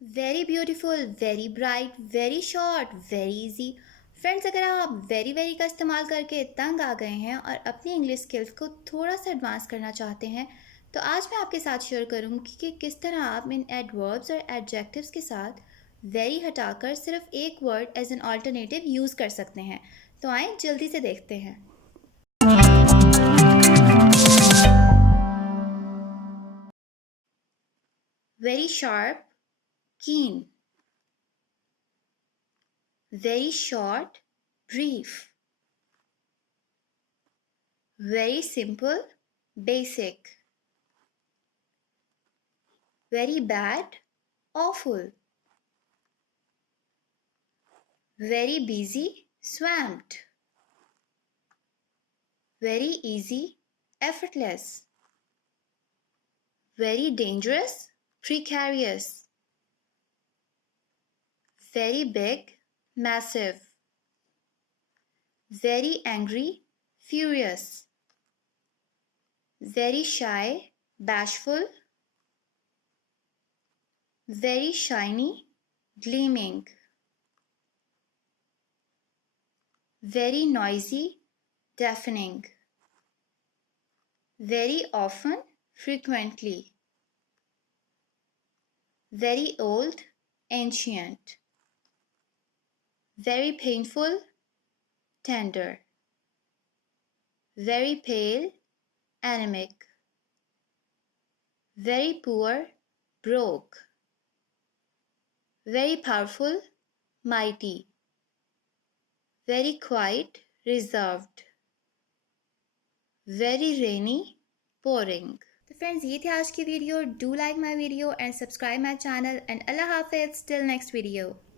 Very beautiful, very bright, very short, very easy. Friends, अगर आप very very का इस्तेमाल करके तंग आ गए हैं और अपनी इंग्लिश स्किल्स को थोड़ा सा एडवांस करना चाहते हैं, तो आज मैं आपके साथ शेयर करूंगी कि किस तरह आप इन एडवर्ब्स और एडजेक्टिव्स के साथ वेरी हटाकर सिर्फ एक word as an alternative use कर सकते हैं। तो आए जल्दी से देखते हैं। Very sharp, keen. Very short, brief. Very simple, basic. Very bad, awful. Very busy, swamped. Very easy, effortless. Very dangerous, precarious. Very big, massive. Very angry, furious. Very shy, bashful. Very shiny, gleaming. Very noisy, deafening. Very often, frequently. Very old, ancient. Very painful, tender. Very pale, anemic. Very poor, broke. Very powerful, mighty. Very quiet, reserved. Very rainy, pouring. तो friends, ये थी आज की video. Do like my video and subscribe my channel and अल्लाह हाफिज़ till next video.